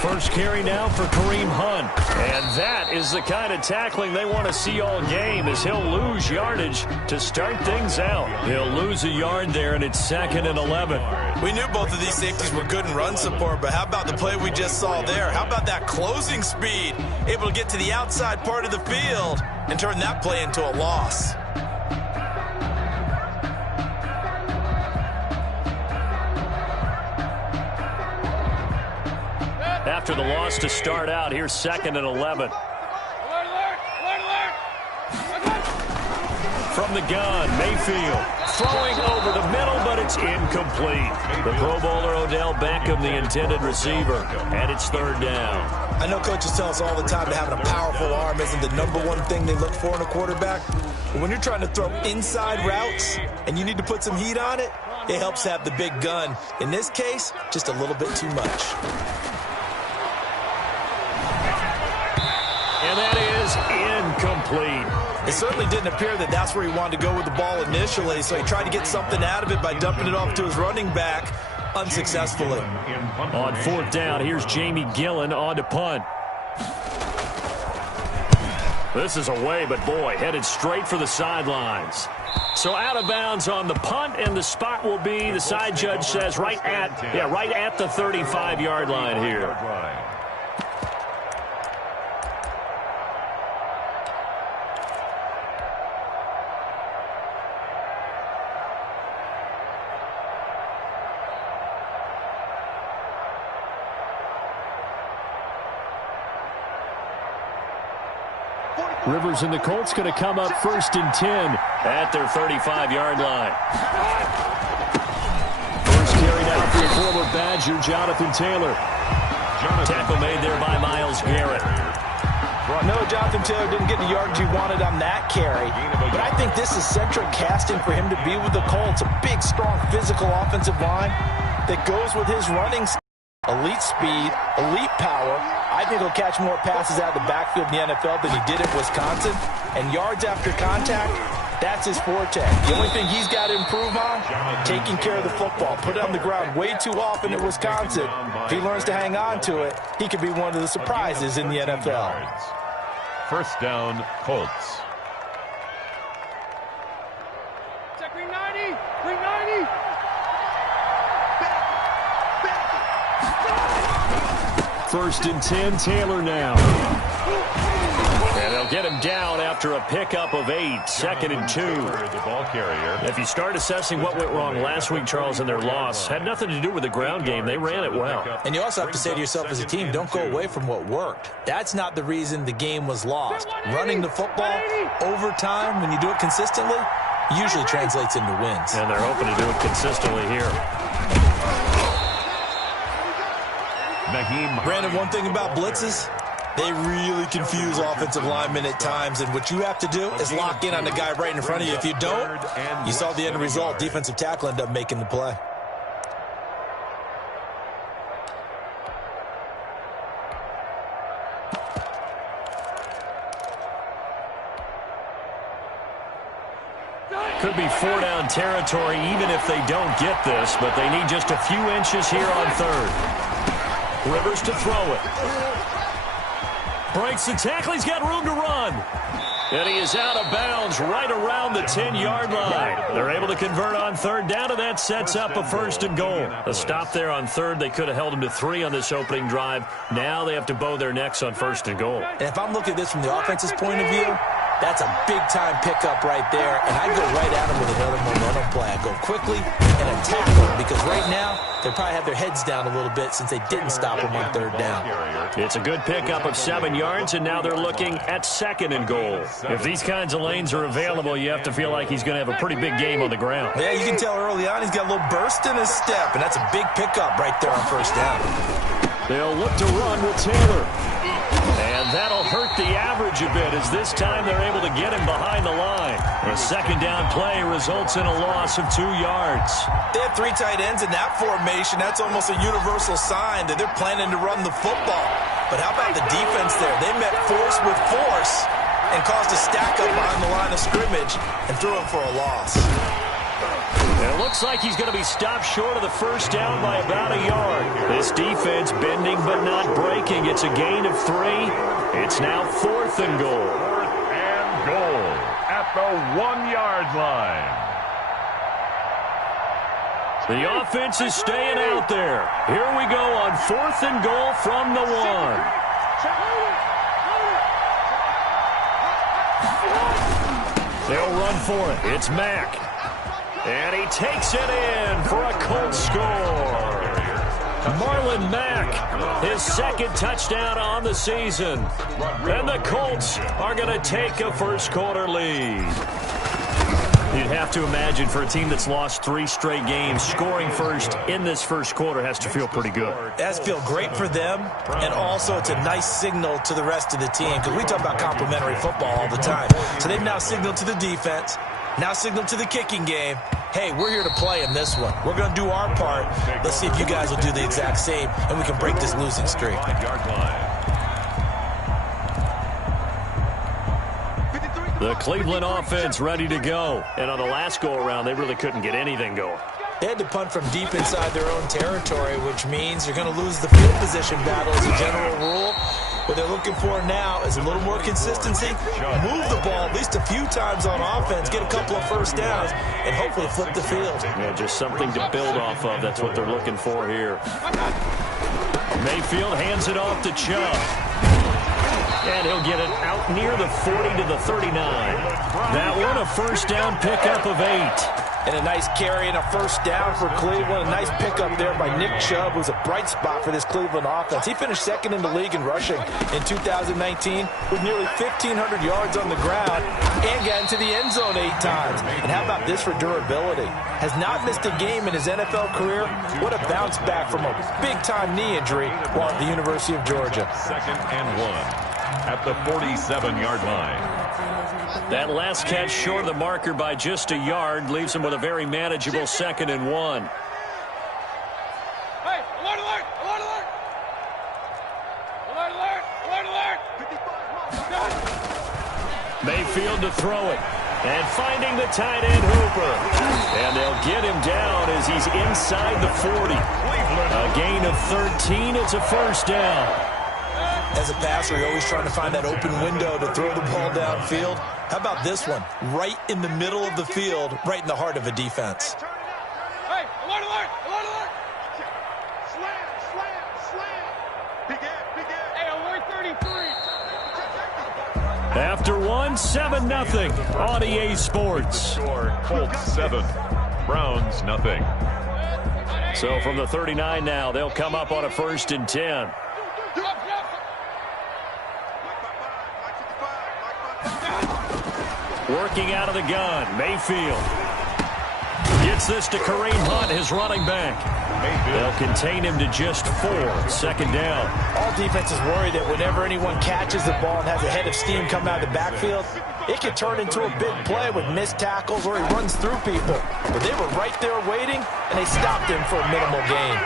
First carry now for Kareem Hunt. And that is the kind of tackling they want to see all game, as he'll lose yardage to start things out. He'll lose a yard there, and it's 2nd and 11. We knew both of these safeties were good in run support, but how about the play we just saw there? How about that closing speed? Able to get to the outside part of the field and turn that play into a loss. After the loss to start out, here's 2nd and 11. From the gun, Mayfield throwing over the middle, but it's incomplete. The Pro Bowler Odell Beckham, the intended receiver, and it's 3rd down. I know coaches tell us all the time that having a powerful arm isn't the #1 thing they look for in a quarterback. But when you're trying to throw inside routes and you need to put some heat on it, it helps have the big gun. In this case, just a little bit too much. And that is incomplete. It certainly didn't appear that that's where he wanted to go with the ball initially, so he tried to get something out of it by dumping it off to his running back unsuccessfully. On 4th down, here's Jamie Gillen on to punt. This is away, but boy, headed straight for the sidelines. So out of bounds on the punt, and the spot will be, the side judge says, right at the 35-yard line here. Rivers and the Colts going to come up 1st and 10 at their 35-yard line. First carry now for the former Badger, Jonathan Taylor. Tackle made there by Myles Garrett. No, Jonathan Taylor didn't get the yardage he wanted on that carry, but I think this is centric casting for him to be with the Colts. A big, strong, physical offensive line that goes with his running style. Elite speed, elite power. I think he'll catch more passes out of the backfield in the NFL than he did at Wisconsin. And yards after contact, that's his forte. The only thing he's got to improve on, taking care of the football. Put it on the ground way too often at Wisconsin. If he learns to hang on to it, he could be one of the surprises in the NFL. 1st down, Colts. Check ring 90! Ring 90! 1st and 10, Taylor now. And they'll get him down after a pickup of 8, 2nd and 2. The ball carrier. If you start assessing what went wrong last week, Charles, in their loss, had nothing to do with the ground game. They ran it well. And you also have to say to yourself as a team, don't go away from what worked. That's not the reason the game was lost. Running the football over time, when you do it consistently, usually translates into wins. And they're hoping to do it consistently here. Brandon, one thing about blitzes, they really confuse offensive linemen at times, and what you have to do is lock in on the guy right in front of you. If you don't, you saw the end result. Defensive tackle ended up making the play. Could be 4-down territory even if they don't get this, but they need just a few inches here on 3rd. Rivers to throw it. Breaks the tackle. He's got room to run. And he is out of bounds right around the 10-yard line. They're able to convert on 3rd down, and that sets up a 1st and goal. A stop there on 3rd. They could have held him to 3 on this opening drive. Now they have to bow their necks on 1st and goal. And if I'm looking at this from the offense's point of view, that's a big-time pickup right there, and I go right at him with another momentum play. I go quickly and attack them, because right now they probably have their heads down a little bit since they didn't stop him on 3rd down. It's a good pickup of 7 yards, and now they're looking at 2nd and goal. If these kinds of lanes are available, you have to feel like he's going to have a pretty big game on the ground. Yeah, you can tell early on he's got a little burst in his step, and that's a big pickup right there on 1st down. They'll look to run with Taylor. And that'll hurt the average a bit, as this time they're able to get him behind the line. A 2nd down play results in a loss of 2 yards. They have 3 tight ends in that formation. That's almost a universal sign that they're planning to run the football. But how about the defense there? They met force with force and caused a stack up behind the line of scrimmage and threw him for a loss. Looks like he's going to be stopped short of the first down by about a yard. This defense bending but not breaking. It's a gain of 3. It's now 4th and goal. 4th and goal at the 1-yard line. The offense is staying out there. Here we go on 4th and goal from the 1. They'll run for it. It's Mack. And he takes it in for a Colts score. Marlon Mack, his 2nd touchdown on the season. And the Colts are going to take a first-quarter lead. You'd have to imagine for a team that's lost 3 straight games, scoring first in this first quarter has to feel pretty good. It has to feel great for them, and also it's a nice signal to the rest of the team, because we talk about complimentary football all the time. So they've now signaled to the defense, now signaled to the kicking game, hey, we're here to play in this one. We're going to do our part. Let's see if you guys will do the exact same, and we can break this losing streak. 5-yard line. The Cleveland offense ready to go. And on the last go-around, they really couldn't get anything going. They had to punt from deep inside their own territory, which means you're going to lose the field position battle as a general rule. What they're looking for now is a little more consistency, move the ball at least a few times on offense, get a couple of first downs, and hopefully flip the field. Yeah, just something to build off of. That's what they're looking for here. Mayfield hands it off to Chubb. And he'll get it out near the 40 to the 39. That one, a first down pickup of 8. And a nice carry and a first down for Cleveland. A nice pickup there by Nick Chubb, who's a bright spot for this Cleveland offense. He finished 2nd in the league in rushing in 2019 with nearly 1,500 yards on the ground and got into the end zone 8 times. And how about this for durability? Has not missed a game in his NFL career. What a bounce back from a big-time knee injury while at the University of Georgia. 2nd and 1 at the 47-yard line. That last catch short of the marker by just a yard leaves him with a very manageable 2nd and 1. Hey, alert, alert, alert, alert. Alert, alert, alert, alert. Mayfield to throw it. And finding the tight end Hooper. And they'll get him down as he's inside the 40. A gain of 13. It's a first down. As a passer, you're always trying to find that open window to throw the ball downfield. How about this one? Right in the middle of the field, right in the heart of a defense. Hey, alert, alert, alert, alert. Slam, slam, slam. Begin. Hey, alert 33. After one, 7-0 on EA Sports. Score, Colts 7, Browns 0. So from the 39 now, they'll come up on a 1st and 10. Working out of the gun, Mayfield. Gets this to Kareem Hunt, his running back. They'll contain him to just 4. 2nd down. All defenses worry that whenever anyone catches the ball and has a head of steam come out of the backfield, it could turn into a big play with missed tackles or he runs through people. But they were right there waiting, and they stopped him for a minimal gain.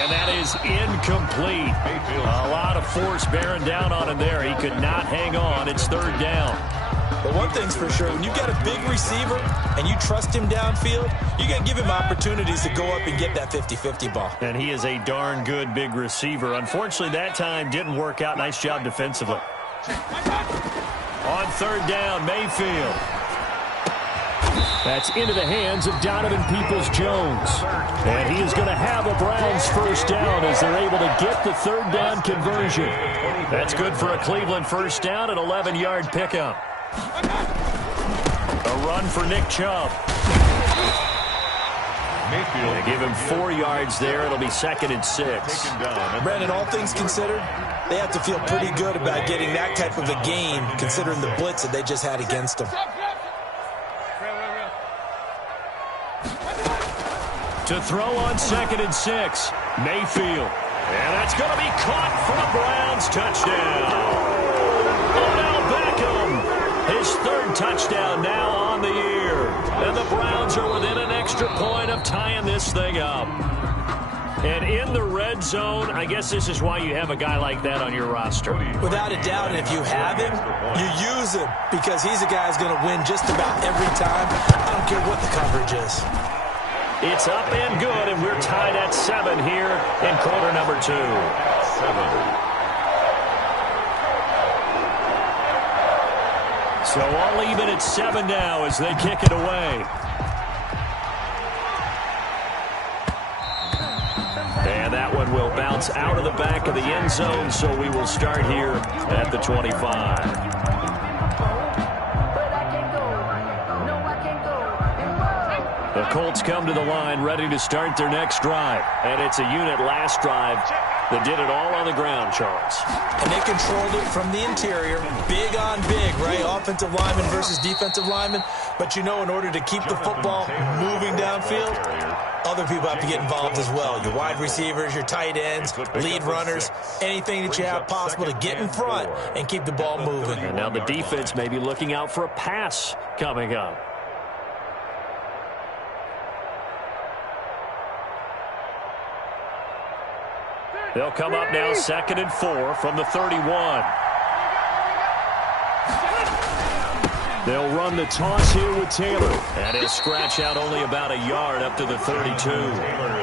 And that is incomplete. A lot of force bearing down on him there. He could not hang on. It's 3rd down. But one thing's for sure, when you've got a big receiver and you trust him downfield, you got to give him opportunities to go up and get that 50-50 ball. And he is a darn good big receiver. Unfortunately, that time didn't work out. Nice job defensively. On 3rd down, Mayfield. That's into the hands of Donovan Peoples-Jones. And he is going to have a Browns first down as they're able to get the 3rd down conversion. That's good for a Cleveland first down, an 11-yard pickup. A run for Nick Chubb. They give him 4 yards there. It'll be 2nd and 6. Brandon, all things considered, they have to feel pretty good about getting that type of a gain considering the blitz that they just had against them. To throw on 2nd and 6, Mayfield. And that's going to be caught for a Browns touchdown. Odell Beckham, his 3rd touchdown now on the year. And the Browns are within an extra point of tying this thing up. And in the red zone, I guess this is why you have a guy like that on your roster. Without a doubt, and if you have him, you use him because he's a guy who's going to win just about every time. I don't care what the coverage coverages. It's up and good, and we're tied at 7 here in quarter number 2. 7. So all even at 7 now as they kick it away. And that one will bounce out of the back of the end zone, so we will start here at the 25. The Colts come to the line ready to start their next drive. And it's a unit last drive that did it all on the ground, Charles. And they controlled it from the interior. Big on big, right? Offensive lineman versus defensive lineman. But you know, in order to keep the football moving downfield, other people have to get involved as well. Your wide receivers, your tight ends, lead runners, anything that you have possible to get in front and keep the ball moving. And now the defense may be looking out for a pass coming up. They'll come up now 2nd and 4 from the 31. They'll run the toss here with Taylor. And he'll scratch out only about a yard up to the 32. Taylor,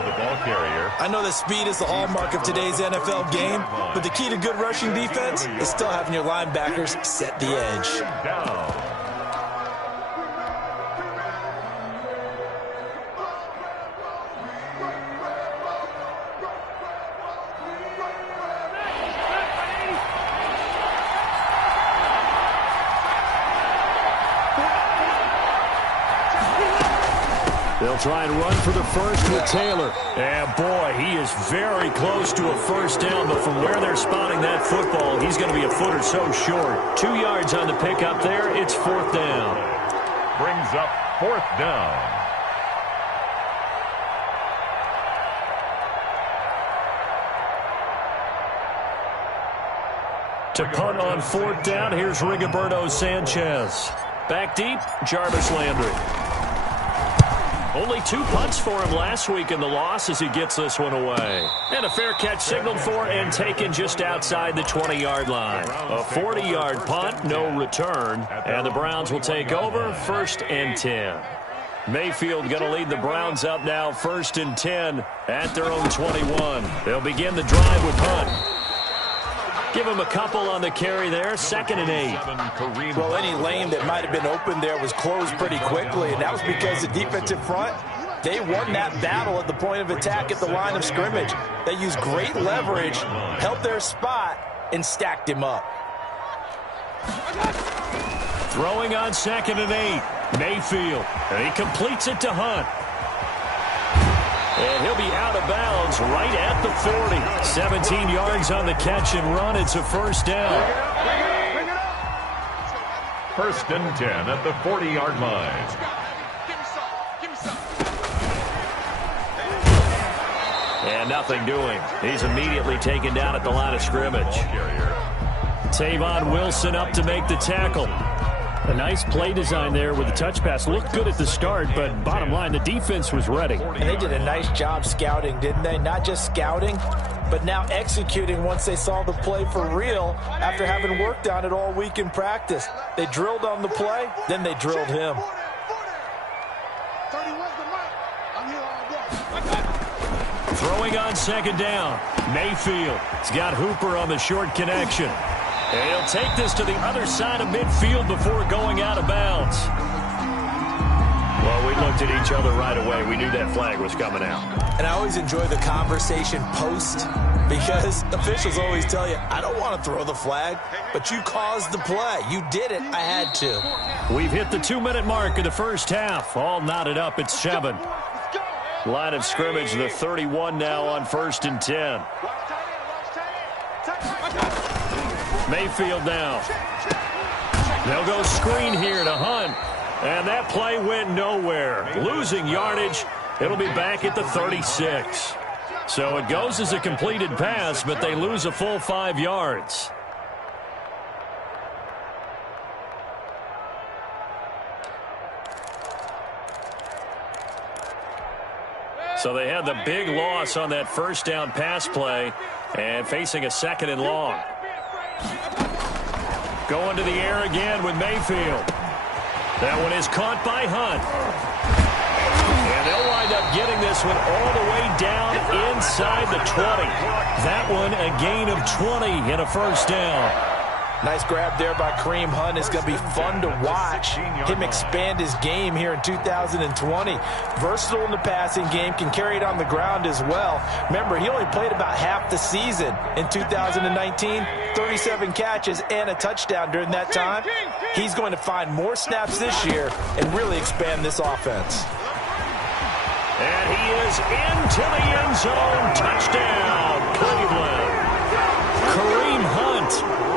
the ball carrier. I know that speed is the hallmark of today's NFL game, but the key to good rushing defense is still having your linebackers set the edge. Down. They'll try and run for the first with Taylor. And, boy, he is very close to a first down, but from where they're spotting that football, he's going to be a foot or so short. 2 yards on the pickup there. It's 4th down. Brings up 4th down. To punt on 4th down, here's Rigoberto Sanchez. Back deep, Jarvis Landry. Only 2 punts for him last week in the loss as he gets this one away. And a fair catch signaled for and taken just outside the 20-yard line. A 40-yard punt, no return. And the Browns will take over 1st and 10. Mayfield going to lead the Browns up now 1st and 10 at their own 21. They'll begin the drive with Hunt. Give him a couple on the carry there. 2nd and 8. Well, any lane that might have been open there was closed pretty quickly, and that was because the defensive front, they won that battle at the point of attack at the line of scrimmage. They used great leverage, held their spot, and stacked him up. Throwing on 2nd and 8. Mayfield. And he completes it to Hunt. And he'll be out of bounds right at the 40. 17 yards on the catch and run. It's a first down. 1st and 10 at the 40-yard line. And nothing doing. He's immediately taken down at the line of scrimmage. Tavon Wilson up to make the tackle. A nice play design there with the touch pass. Looked good at the start, but bottom line, the defense was ready. And they did a nice job scouting, didn't they? Not just scouting, but now executing once they saw the play for real after having worked on it all week in practice. They drilled on the play, then they drilled him. Throwing on 2nd down. Mayfield. He's got Hooper on the short connection. And he'll take this to the other side of midfield before going out of bounds. Well, we looked at each other right away. We knew that flag was coming out. And I always enjoy the conversation post because officials always tell you, I don't want to throw the flag, but you caused the play. You did it. I had to. We've hit the 2-minute mark of the first half. All knotted up at 7. Line of scrimmage, the 31 now on 1st and 10. Mayfield now. They'll go screen here to Hunt. And that play went nowhere. Losing yardage. It'll be back at the 36. So it goes as a completed pass, but they lose a full 5 yards. So they had the big loss on that first down pass play and facing a 2nd and long. Going to the air again with Mayfield. That one is caught by Hunt. this one all the way down inside the 20. That one a gain of 20 and a first down. Nice grab there by Kareem Hunt. It's going to be fun to watch him expand his game here in 2020. Versatile in the passing game, can carry it on the ground as well. Remember, he only played about half the season in 2019, 37 catches and a touchdown during that time. He's going to find more snaps this year and really expand this offense. And he is into the end zone. Touchdown, Cleveland. Kareem Hunt,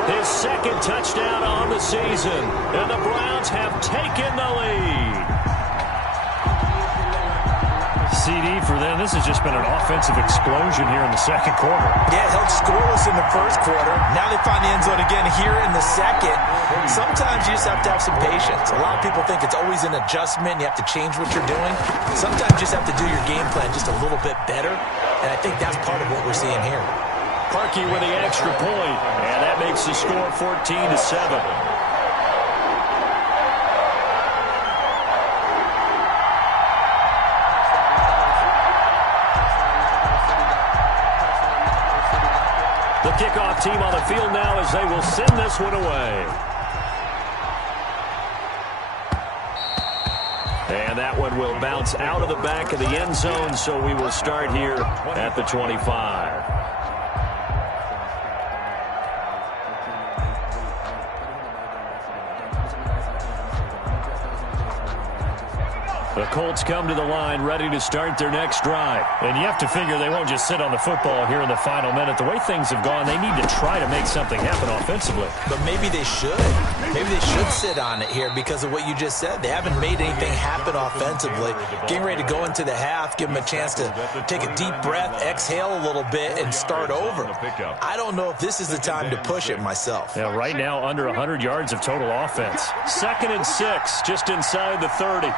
his second touchdown on the season. And the Browns have taken the lead. CD for them. This has just been an offensive explosion here in the second quarter. Yeah, held scoreless in the first quarter. Now they find the end zone again here in the second. Sometimes you just have to have some patience. A lot of people think it's always an adjustment. You have to change what you're doing. Sometimes you just have to do your game plan just a little bit better. And I think that's part of what we're seeing here. Parkey with the extra point. And that makes the score 14-7. The kickoff team on the field now as they will send this one away. And that one will bounce out of the back of the end zone, so we will start here at the 25. The Colts come to the line ready to start their next drive. And you have to figure they won't just sit on the football here in the final minute. The way things have gone, they need to try to make something happen offensively. But maybe they should. Maybe they should sit on it here because of what you just said. They haven't made anything happen offensively. Getting ready to go into the half, give them a chance to take a deep breath, exhale a little bit, and start over. I don't know if this is the time to push it myself. Yeah, right now under 100 yards of total offense. 2nd and 6, just inside the 30.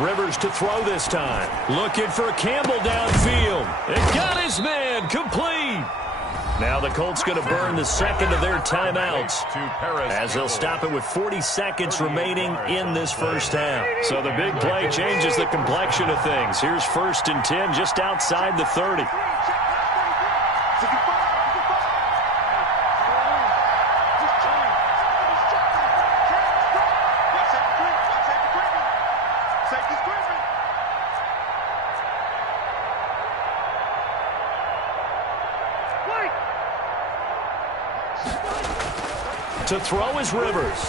Rivers to throw this time. Looking for Campbell downfield. It got his man complete. Now the Colts going to burn the second of their timeouts as they'll stop it with 40 seconds remaining in this first half. So the big play changes the complexion of things. Here's 1st and 10 just outside the 30. To throw is Rivers.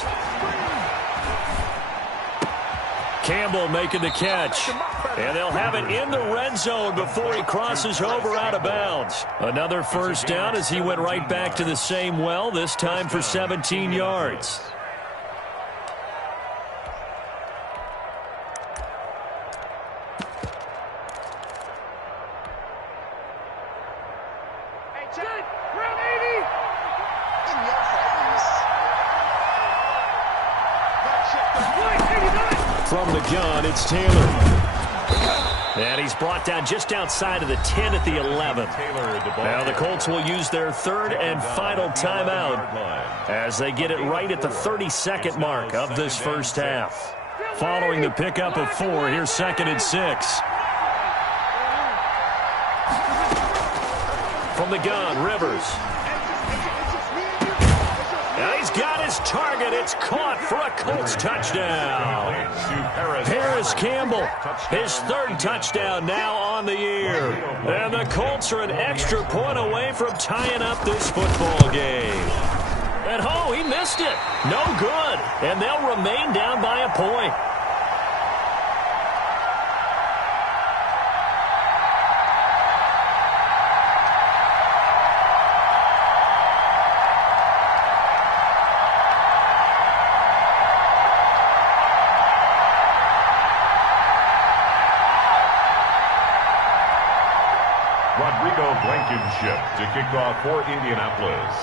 Campbell making the catch. And they'll have it in the red zone before he crosses over out of bounds. Another first down as he went right back to the same well, this time for 17 yards. From the gun, it's Taylor. And he's brought down just outside of the 10 at the 11. Now the Colts will use their 3rd and final timeout as they get it right at the 32nd mark of this first half. Following the pickup of 4, here's 2nd and 6. From the gun, Rivers. And he's got his target. It's caught for a Colts touchdown. Paris Campbell, his 3rd touchdown now on the year. And the Colts are an extra point away from tying up this football game. And oh, he missed it. No good. And they'll remain down by a point. Blankenship to kick off for Indianapolis.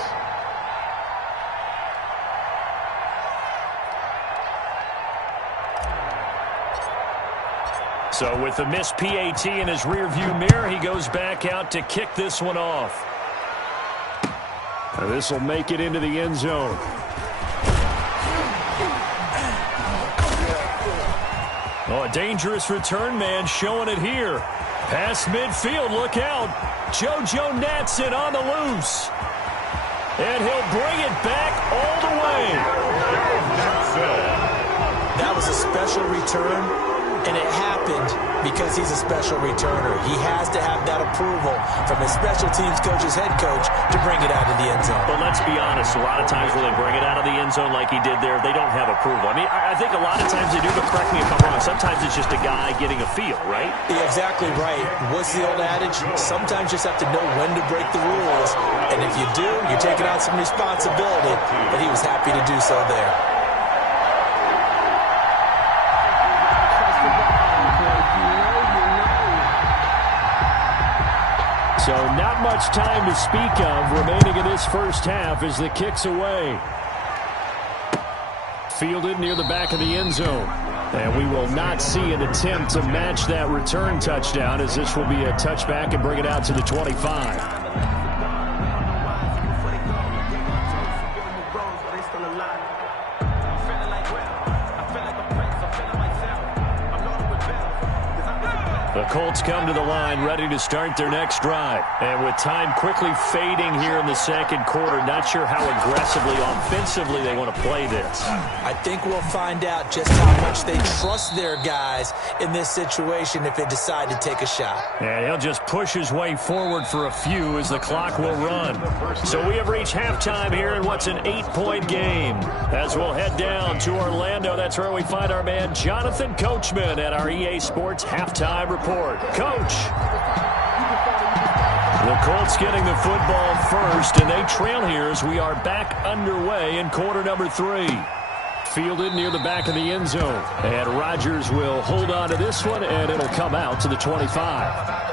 So with the missed PAT in his rearview mirror, he goes back out to kick this one off. This will make it into the end zone. Oh, a dangerous return man showing it here. Past midfield, look out. JoJo Natson on the loose. And he'll bring it back all the way. That was a special return, and it happened because he's a special returner. He has to have that approval from his special teams coach's head coach to bring it out of the end zone. But let's be honest, a lot of times when they bring it out of the end zone like he did there, they don't have approval. I mean, I think a lot of times they do, but correct me if I'm wrong. Sometimes it's just a guy getting a feel, right? Yeah, exactly right. What's the old adage? Sometimes you just have to know when to break the rules. And if you do, you're taking on some responsibility. But he was happy to do so there. So not much time to speak of remaining in this first half as the kick's away. Fielded near the back of the end zone. And we will not see an attempt to match that return touchdown, as this will be a touchback and bring it out to the 25. The Colts come to the line ready to start their next drive. And with time quickly fading here in the second quarter, not sure how aggressively, offensively they want to play this. I think we'll find out just how much they trust their guys in this situation if they decide to take a shot. And he'll just push his way forward for a few as the clock will run. So we have reached halftime here in what's an 8-point game. As we'll head down to Orlando, that's where we find our man Jonathan Coachman at our EA Sports Halftime Report. Coach. The Colts getting the football first, and they trail here as we are back underway in quarter number 3. Fielded near the back of the end zone. And Rodgers will hold on to this one, and it'll come out to the 25.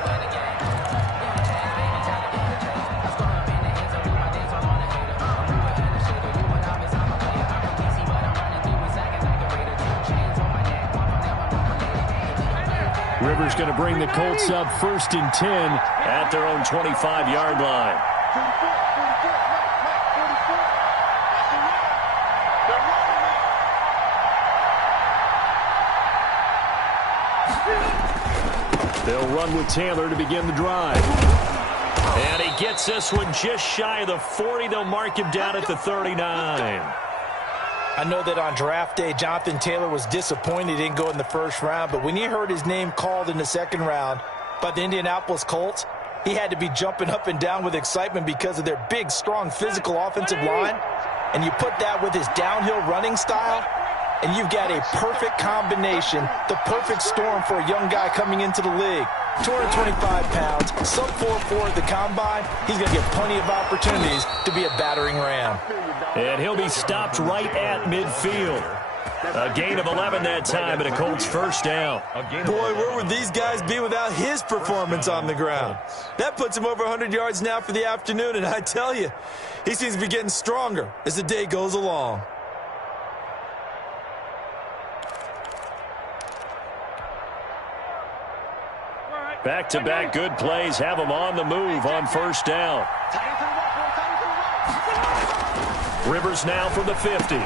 Rivers going to bring the Colts up 1st and 10 at their own 25-yard line. They'll run with Taylor to begin the drive. And he gets this one just shy of the 40. They'll mark him down at the 39. I know that on draft day, Jonathan Taylor was disappointed he didn't go in the first round, but when he heard his name called in the second round by the Indianapolis Colts, he had to be jumping up and down with excitement because of their big, strong, physical offensive line. And you put that with his downhill running style, and you've got a perfect combination, the perfect storm for a young guy coming into the league. 225 pounds, sub 4.4 at the combine. He's going to get plenty of opportunities to be a battering ram. And he'll be stopped right at midfield. A gain of 11 that time, and a Colts first down. Boy, where would these guys be without his performance on the ground? That puts him over 100 yards now for the afternoon, and I tell you, he seems to be getting stronger as the day goes along. Back-to-back good plays have him on the move on first down. Rivers now from the 50.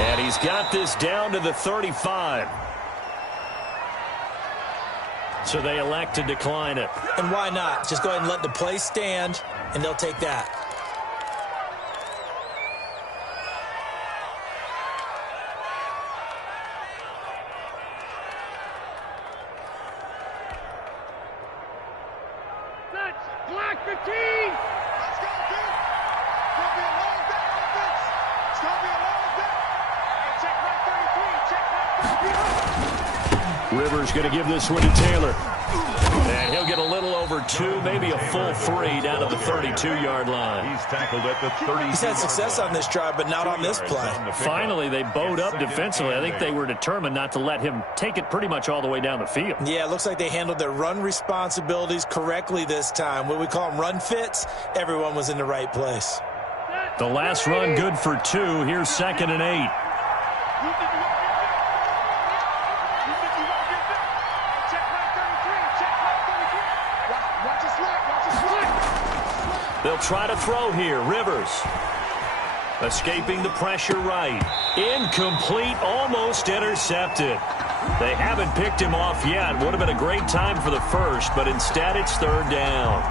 And he's got this down to the 35. So they elect to decline it. And why not? Just go ahead and let the play stand, and they'll take that. Black 15! Let's go, dude! It's going to be a long day, offense! It's going to be a long day! Hey, check right 33, check right 33. Rivers going to give this one to Taylor. And he'll get a little over 2, maybe a full 3 down to the 32-yard line. He's tackled at the 30. He's had success on this drive, but not on this play. Finally, they bowed up defensively. I think they were determined not to let him take it pretty much all the way down the field. Yeah, it looks like they handled their run responsibilities correctly this time. What we call them run fits, everyone was in the right place. The last run good for 2. Here's 2nd and 8. Watch the slot, They'll try to throw here. Rivers. Escaping the pressure right. Incomplete, almost intercepted. They haven't picked him off yet. Would have been a great time for the first, but instead it's third down.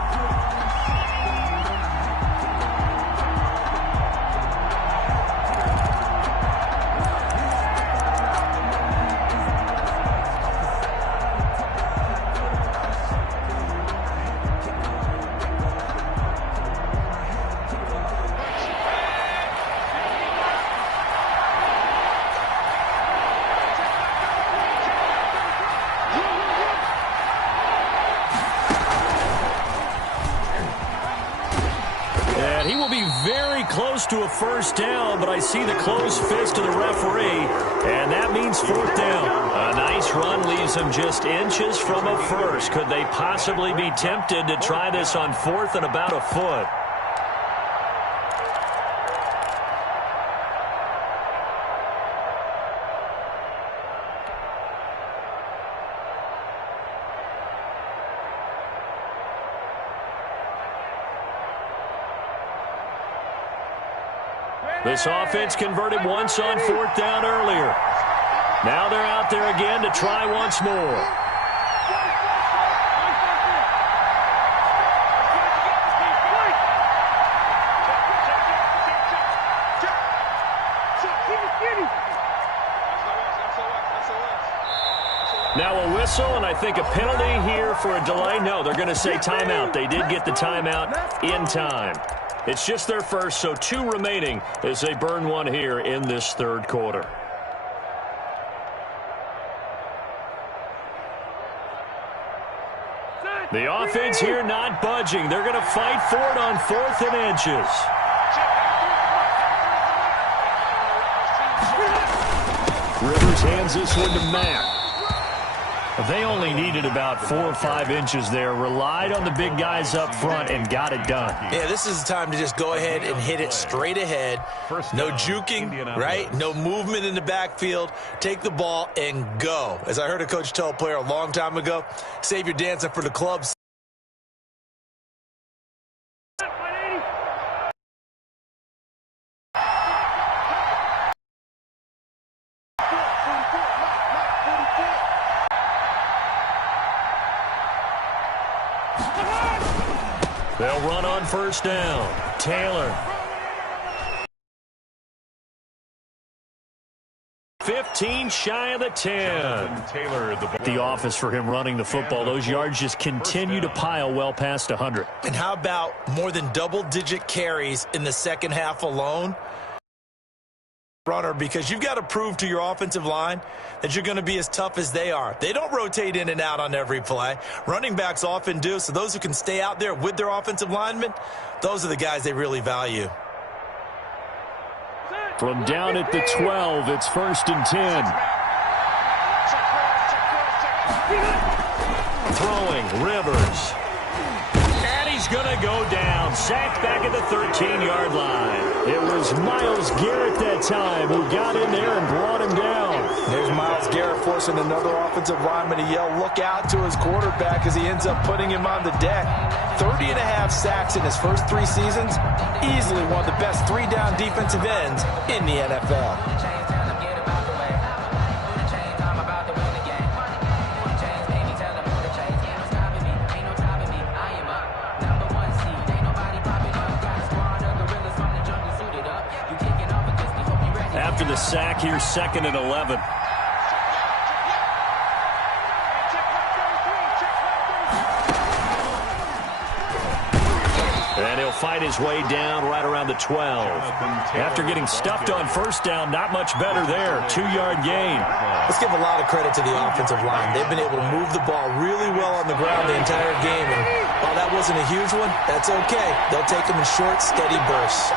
And he will be very close to a first down, but I see the closed fist of the referee, and that means fourth down. A nice run leaves him just inches from a first. Could they possibly be tempted to try this on fourth and about a foot? This offense converted once on fourth down earlier. Now they're out there again to try once more. Now a whistle, and I think a penalty here for a delay. No, they're going to say timeout. They did get the timeout in time. It's just their first, so 2 remaining as they burn one here in this third quarter. The offense here not budging. They're going to fight for it on 4th and inches. Rivers hands this one to Matt. They only needed about 4 or 5 inches there, relied on the big guys up front, and got it done. Yeah, this is the time to just go ahead and hit it straight ahead. No juking, right? No movement in the backfield. Take the ball and go. As I heard a coach tell a player a long time ago, save your dancing for the clubs. They'll run on first down. Taylor. 15 shy of the 10. The office for him running the football. Those yards just continue to pile well past 100. And how about more than double-digit carries in the second half alone? Runner, because you've got to prove to your offensive line that you're going to be as tough as they are. They don't rotate in and out on every play. Running backs often do, so those who can stay out there with their offensive linemen, those are the guys they really value. From down at the 12, it's 1st and 10. Throwing, Rivers. And he's going to go down. Sacked back at the 13-yard line. It was Myles Garrett that time who got in there and brought him down. There's Myles Garrett forcing another offensive lineman to yell, look out to his quarterback as he ends up putting him on the deck. 30.5 sacks in his first 3 seasons. Easily one of the best 3-down defensive ends in the NFL. After the sack here, 2nd and 11. And he'll fight his way down right around the 12. After getting stuffed on first down, not much better there. 2-yard gain. Let's give a lot of credit to the offensive line. They've been able to move the ball really well on the ground the entire game. And while that wasn't a huge one, that's okay. They'll take them in short, steady bursts.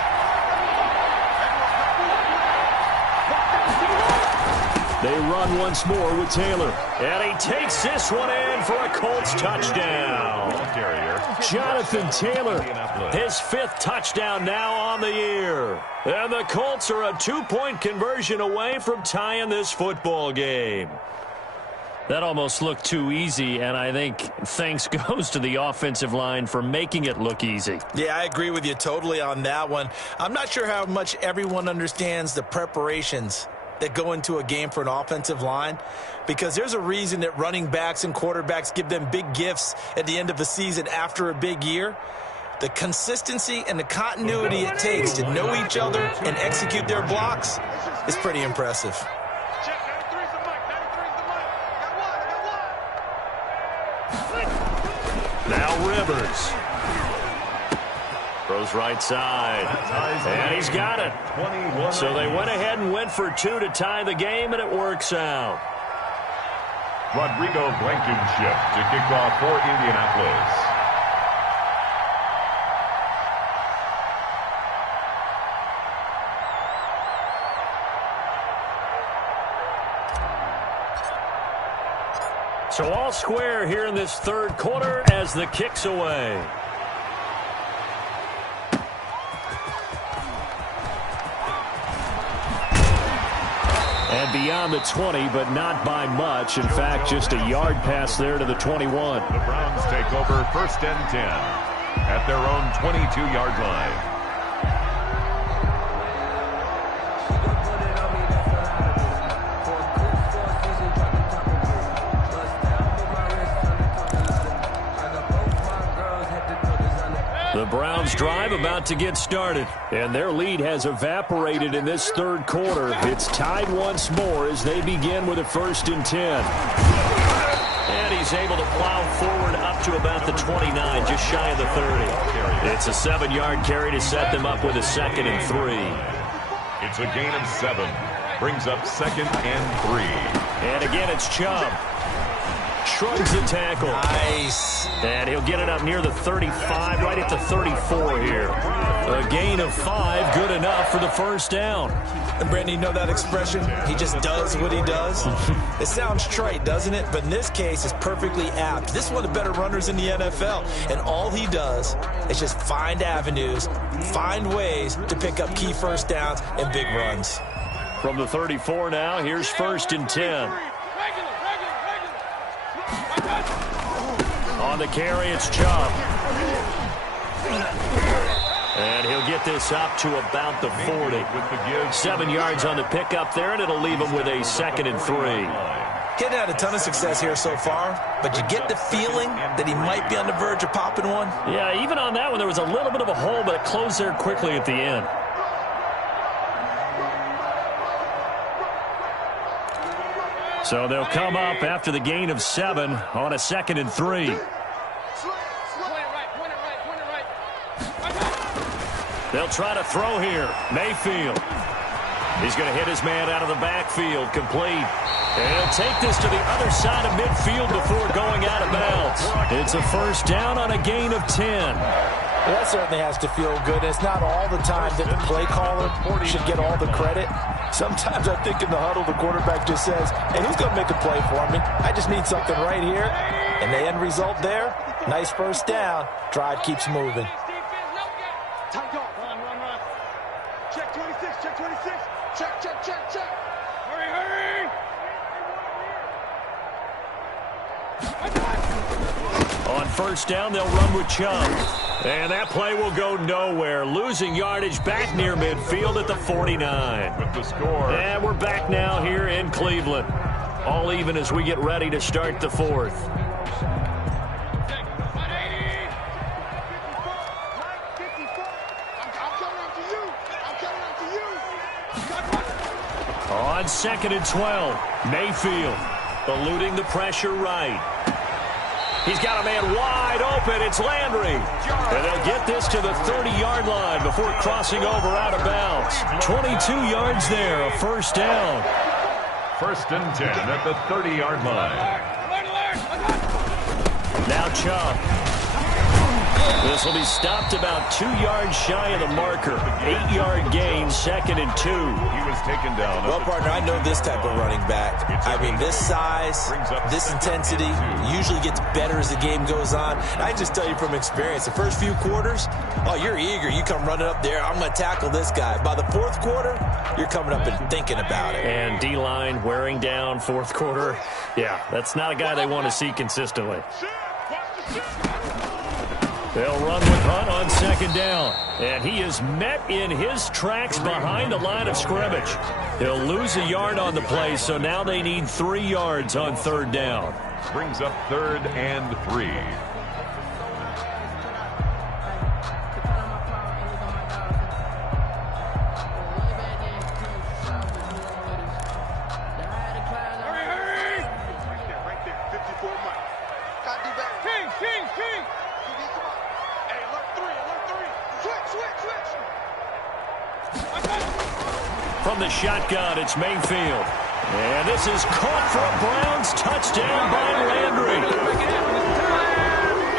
They run once more with Taylor. And he takes this one in for a Colts touchdown. Jonathan Taylor, his 5th touchdown now on the year. And the Colts are a 2-point conversion away from tying this football game. That almost looked too easy, and I think thanks goes to the offensive line for making it look easy. Yeah, I agree with you totally on that one. I'm not sure how much everyone understands the preparations that go into a game for an offensive line, because there's a reason that running backs and quarterbacks give them big gifts at the end of the season after a big year. The consistency and the continuity it takes to know each other and execute their blocks is pretty impressive. Now Rivers. Throws right side. And he's got it. So they went ahead and went for 2 to tie the game, and it works out. Rodrigo Blankenship to kick off for Indianapolis. So all square here in this third quarter as the kick's away. And beyond the 20, but not by much. In fact, just a yard pass there to the 21. The Browns take over 1st and 10 at their own 22-yard line. The Browns drive about to get started, and their lead has evaporated in this third quarter. It's tied once more as they begin with a 1st and 10. And he's able to plow forward up to about the 29, just shy of the 30. It's a 7-yard carry to set them up with a 2nd and 3. It's a gain of 7. Brings up 2nd and 3. And again, it's Chubb. Shrugs the tackle. Nice. And he'll get it up near the 35, right at the 34 here. A gain of 5, good enough for the 1st down. And Brandon, you know that expression? He just does what he does. It sounds trite, doesn't it? But in this case, it's perfectly apt. This is one of the better runners in the NFL. And all he does is just find avenues, find ways to pick up key 1st downs and big runs. From the 34 now, here's 1st and 10. On the carry, it's Chubb. And he'll get this up to about the 40. 7 yards on the pickup there, and it'll leave him with a 2nd and 3. Getting had a ton of success here so far, but you get the feeling that he might be on the verge of popping one. Yeah, even on that one, there was a little bit of a hole, but it closed there quickly at the end. So they'll come up after the gain of 7 on a 2nd and 3. They'll try to throw here. Mayfield. He's going to hit his man out of the backfield. Complete. And he'll take this to the other side of midfield before going out of bounds. It's a 1st down on a gain of 10. Well, that certainly has to feel good. It's not all the time that the play caller should get all the credit. Sometimes I think in the huddle, the quarterback just says, hey, who's going to make a play for me? I just need something right here. And the end result there, nice 1st down. Drive keeps moving. Run. Check 26, check 26. Check. Hurry. On 1st down, they'll run with Chubb. And that play will go nowhere. Losing yardage back near midfield at the 49. With the score. And we're back now here in Cleveland. All even as we get ready to start the 4th. On 2nd and 12, Mayfield eluding the pressure right. He's got a man wide open. It's Landry. And they'll get this to the 30-yard line before crossing over out of bounds. 22 yards there, a 1st down. 1st and 10 at the 30-yard line. Now Chubb. This will be stopped about 2 yards shy of the marker. 8-yard gain, 2nd and 2. He was taken down. Well, partner, I know this type of running back. I mean, this size, this intensity usually gets better as the game goes on. I just tell you from experience, the first few quarters, oh, you're eager. You come running up there, I'm going to tackle this guy. By the fourth quarter, you're coming up and thinking about it. And D-line wearing down fourth quarter. Yeah, that's not a guy they want to see consistently. They'll run with Hunt on 2nd down. And he is met in his tracks behind the line of scrimmage. He'll lose a yard on the play, so now they need 3 yards on 3rd down. Brings up 3rd and 3. From the shotgun, it's Mayfield. And this is caught for a Browns touchdown by Landry.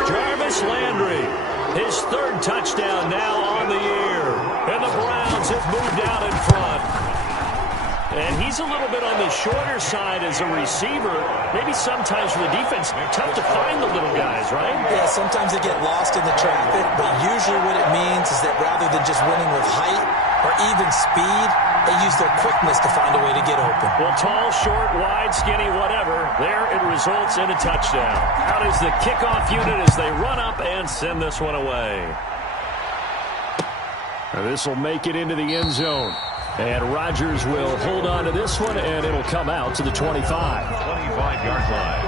Jarvis Landry, his 3rd touchdown now on the year. And the Browns have moved out in front. And he's a little bit on the shorter side as a receiver. Maybe sometimes for the defense, tough to find the little guys, right? Yeah, sometimes they get lost in the traffic, but usually what it means is that rather than just winning with height or even speed, they use their quickness to find a way to get open. Well, tall, short, wide, skinny, whatever, there it results in a touchdown. Out is the kickoff unit as they run up and send this one away. Now this will make it into the end zone. And Rodgers will hold on to this one, and it'll come out to the 25. 25-yard line.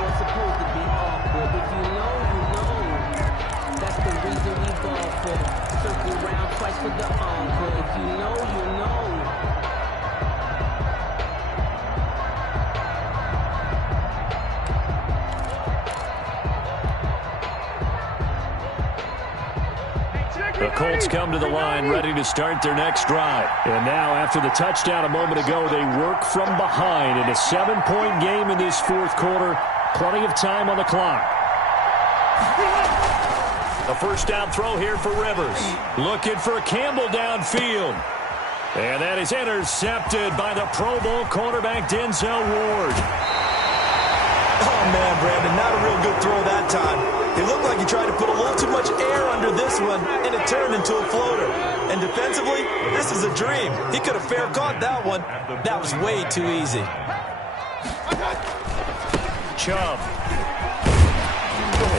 That's the reason we ball for. Circle round twice with the encore. If you know, you know. The Colts come to the line ready to start their next drive. And now, after the touchdown a moment ago, they work from behind in a 7-point game in this 4th quarter. Plenty of time on the clock. A first down throw here for Rivers. Looking for Campbell downfield. And that is intercepted by the Pro Bowl cornerback Denzel Ward. Oh, man, Brandon, not a real good throw that time. It looked like he tried to put a little too much air under this one, and it turned into a floater. And defensively, this is a dream. He could have fair caught that one. That was way too easy. Chubb.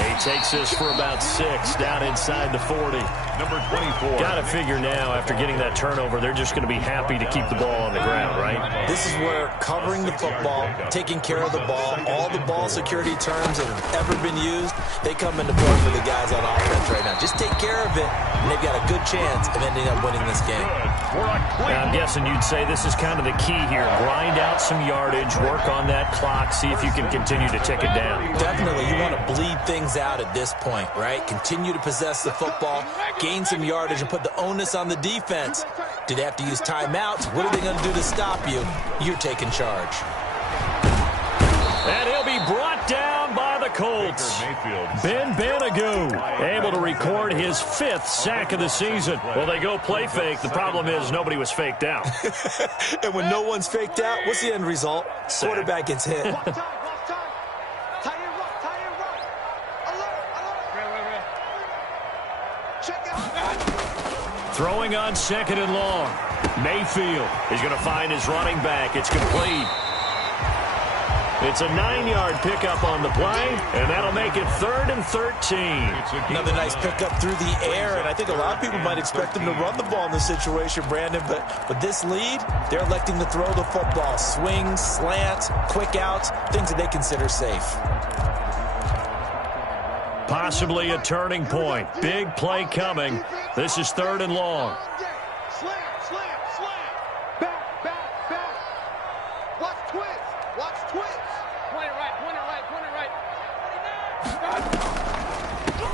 He takes this for about 6 down inside the 40. Number 24. Got to figure now, after getting that turnover, they're just going to be happy to keep the ball on the ground, right? This is where covering the football, taking care of the ball, all the ball security terms that have ever been used, they come into play for the guys on offense right now. Just take care of it, and they've got a good chance of ending up winning this game. Now, I'm guessing you'd say this is kind of the key here. Grind out some yardage, work on that clock, see if you can continue to tick it down. Definitely, you want to bleed things out at this point, right? Continue to possess the football, gain some yardage, and put the onus on the defense. Do they have to use timeouts? What are they going to do to stop you? You're taking charge. And he'll be brought down by the Colts. Ben Banagoo able to record his 5th sack of the season. Well, they go play fake. The problem is nobody was faked out. And when no one's faked out, what's the end result? Sack. Quarterback gets hit. Throwing on 2nd and long. Mayfield is going to find his running back. It's complete. It's a 9-yard pickup on the play, and that'll make it 3rd and 13. Another nice pickup through the air, and I think a lot of people might expect them to run the ball in this situation, Brandon, but with this lead, they're electing to throw the football. Swings, slants, quick outs, things that they consider safe. Possibly a turning point. Big play coming. This is 3rd and long. Slam, slam, slam. Back, back, back. Watch twist. Watch twist. Point it right, point it right, point it right.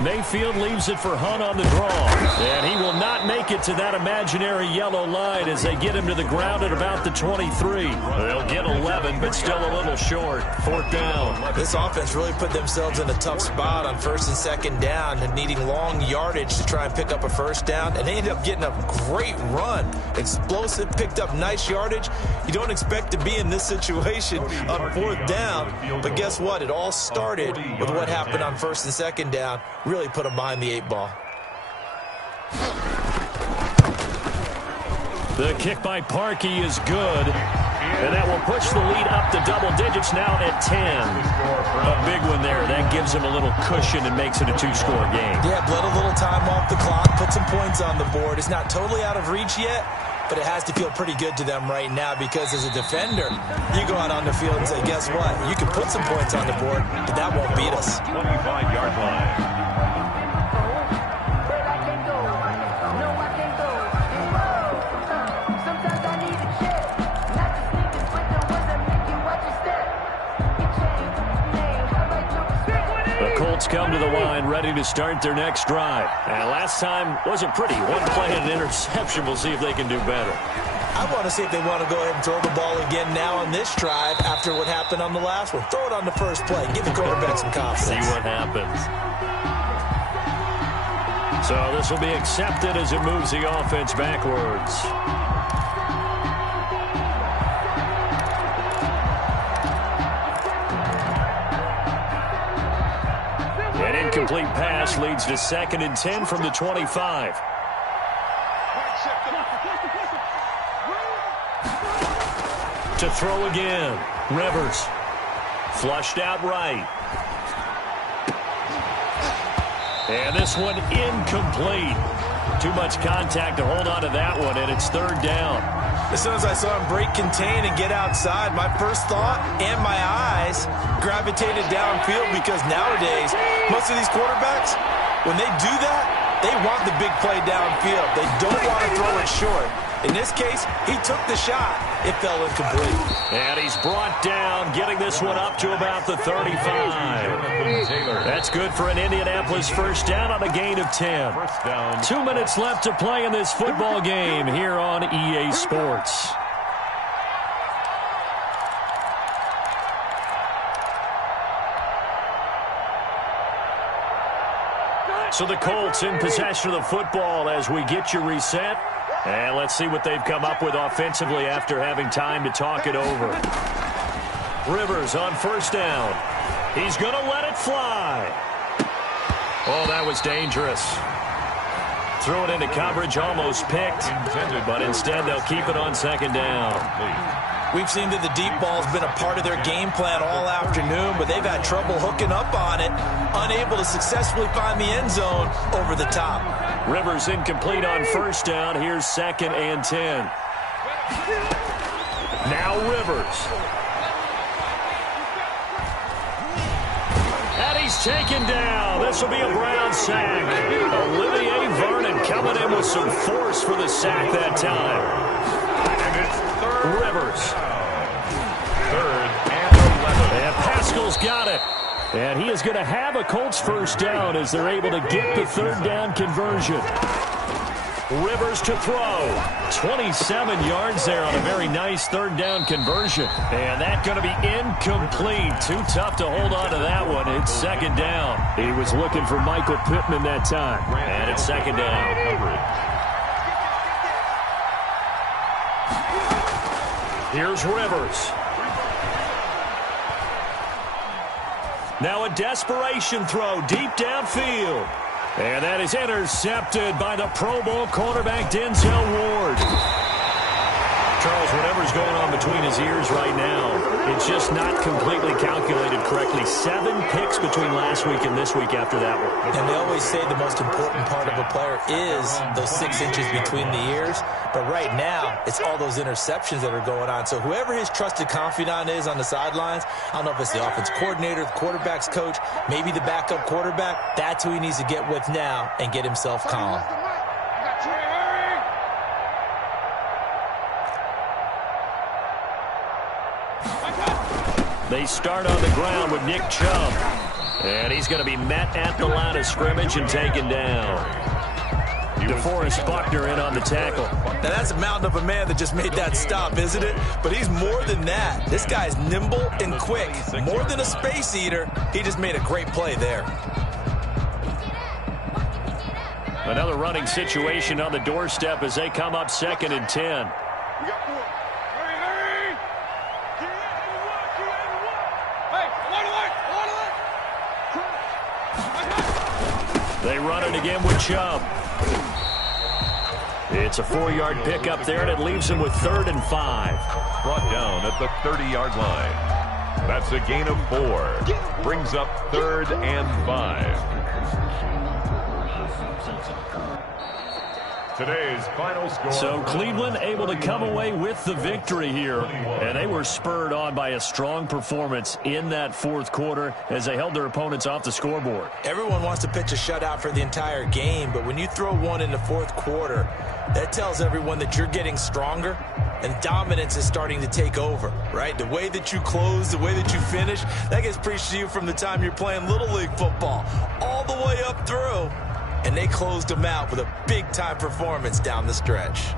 Mayfield leaves it for Hunt on the draw. And he will not make it to that imaginary yellow line as they get him to the ground at about the 23. They'll get 11, but still a little short. 4th down. This offense really put themselves in a tough spot on 1st and 2nd down and needing long yardage to try and pick up a 1st down. And they ended up getting a great run. Explosive, picked up nice yardage. You don't expect to be in this situation on 4th down. But guess what? It all started with what happened on 1st and 2nd down. Really put them behind the 8 ball. The kick by Parkey is good. And that will push the lead up to double digits now at 10. A big one there. That gives them a little cushion and makes it a 2-score game. Yeah, bled a little time off the clock, put some points on the board. It's not totally out of reach yet, but it has to feel pretty good to them right now because as a defender, you go out on the field and say, guess what? You can put some points on the board, but that won't beat us. 25-yard line. Colts come to the line, ready to start their next drive. And last time wasn't pretty. One play and an interception. We'll see if they can do better. I want to see if they want to go ahead and throw the ball again now on this drive after what happened on the last one. Throw it on the first play. Give the quarterback some confidence. See what happens. So this will be accepted as it moves the offense backwards. An incomplete pass leads to 2nd and 10 from the 25. To throw again. Rivers. Flushed out right. And this one incomplete. Too much contact to hold on to that one, and it's 3rd down. As soon as I saw him break contain and get outside, my first thought and my eyes gravitated downfield because nowadays, most of these quarterbacks, when they do that, they want the big play downfield. They don't want to throw it short. In this case, he took the shot. It fell incomplete. And he's brought down, getting this one up to about the 35. That's good for an Indianapolis 1st down on a gain of 10. 2 minutes left to play in this football game here on EA Sports. So the Colts in possession of the football as we get you reset. And let's see what they've come up with offensively after having time to talk it over. Rivers on 1st down. He's going to let it fly. Oh, that was dangerous. Threw it into coverage, almost picked. But instead, they'll keep it on 2nd down. We've seen that the deep ball's been a part of their game plan all afternoon, but they've had trouble hooking up on it, unable to successfully find the end zone over the top. Rivers incomplete on 1st down. Here's 2nd and 10. Now Rivers. And he's taken down. This will be a Brown sack. Olivier Vernon coming in with some force for the sack that time. And it's 3rd. Rivers. 3rd and 11. And Pascal's got it. And he is going to have a Colts 1st down as they're able to get the 3rd down conversion. Rivers to throw. 27 yards there on a very nice 3rd down conversion. And that's going to be incomplete. Too tough to hold on to that one. It's 2nd down. He was looking for Michael Pittman that time. And it's 2nd down. Here's Rivers. Now a desperation throw deep downfield. And that is intercepted by the Pro Bowl quarterback Denzel Ward. Charles, whatever's going on between his ears right now, it's just not completely calculated correctly. 7 picks between last week and this week after that one. And they always say the most important part of a player is those 6 inches between the ears. But right now, it's all those interceptions that are going on. So whoever his trusted confidant is on the sidelines, I don't know if it's the offense coordinator, the quarterback's coach, maybe the backup quarterback, that's who he needs to get with now and get himself calm. They start on the ground with Nick Chubb. And he's going to be met at the line of scrimmage and taken down. DeForest Buckner in on the tackle. Now, that's a mountain of a man that just made that stop, isn't it? But he's more than that. This guy's nimble and quick. More than a space eater. He just made a great play there. Another running situation on the doorstep as they come up 2nd and 10. We got 4. Hurry! Hey, They run it again with Chubb. It's a 4-yard pickup there, and it leaves him with 3rd and 5. Brought down at the 30-yard line. That's a gain of 4. Brings up 3rd and 5. Today's final score. So Cleveland able to come away with the victory here, and they were spurred on by a strong performance in that 4th quarter as they held their opponents off the scoreboard. Everyone wants to pitch a shutout for the entire game, but when you throw one in the 4th quarter, that tells everyone that you're getting stronger and dominance is starting to take over, right? The way that you close, the way that you finish, that gets preached to you from the time you're playing Little League football all the way up through. And they closed them out with a big-time performance down the stretch.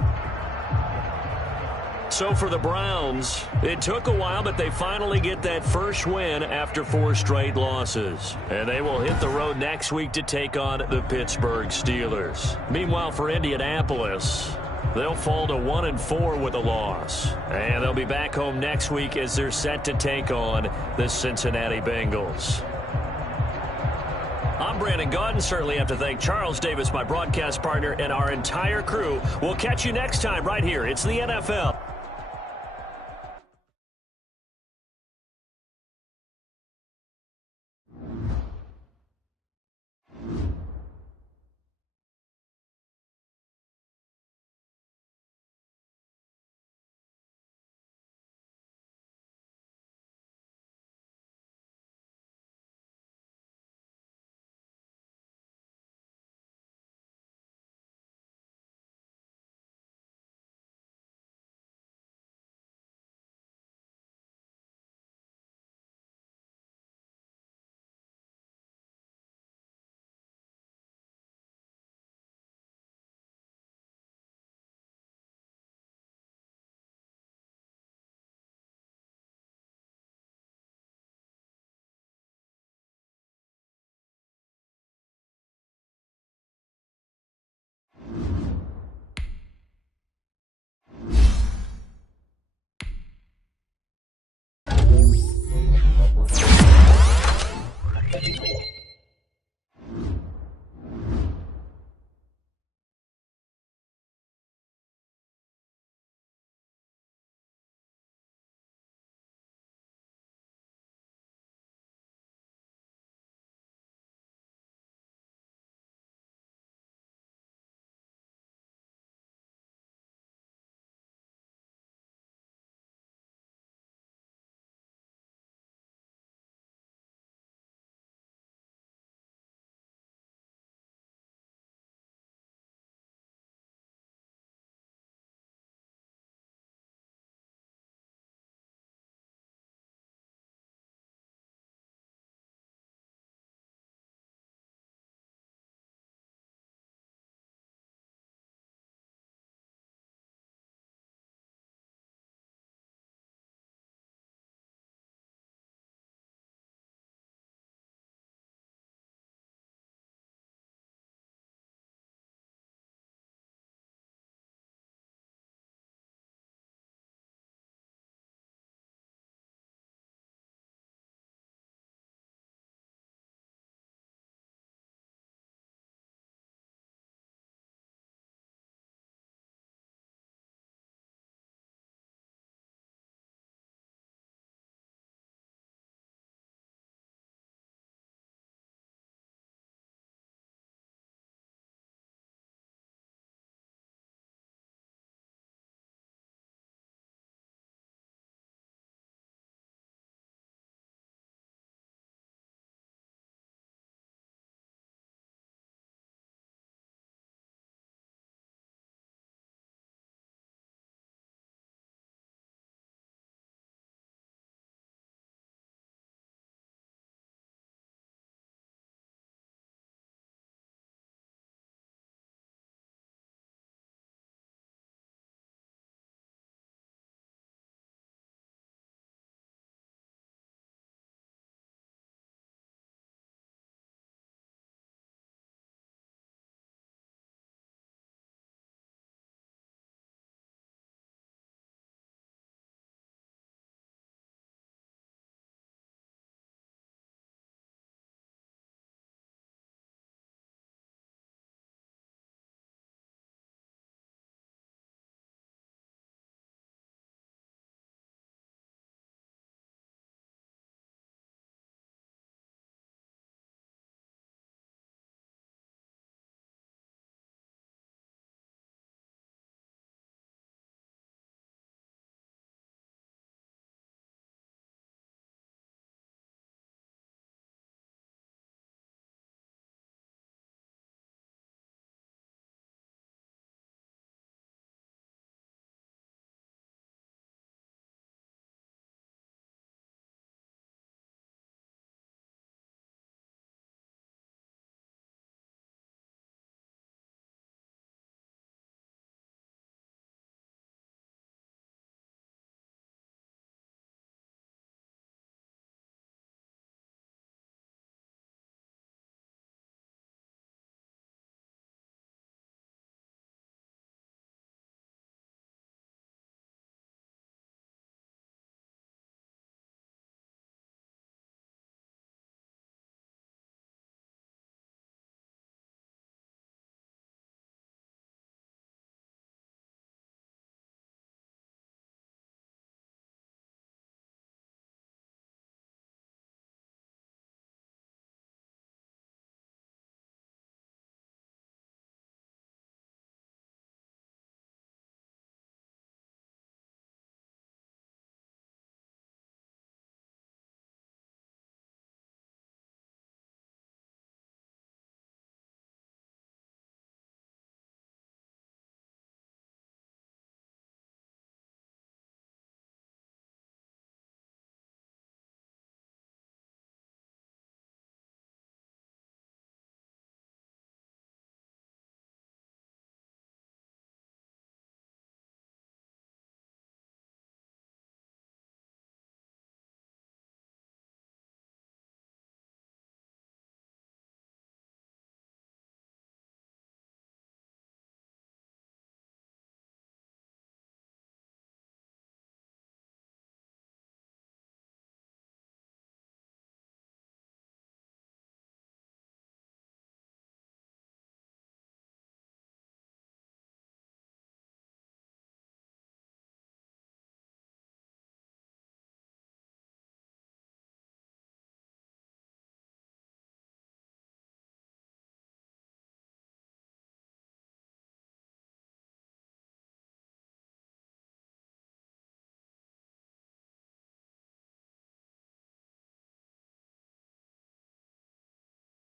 So for the Browns, it took a while, but they finally get that first win after 4 straight losses. And they will hit the road next week to take on the Pittsburgh Steelers. Meanwhile, for Indianapolis, they'll fall to 1-4 with a loss. And they'll be back home next week as they're set to take on the Cincinnati Bengals. I'm Brandon Gaudin. Certainly have to thank Charles Davis, my broadcast partner, and our entire crew. We'll catch you next time right here. It's the NFL.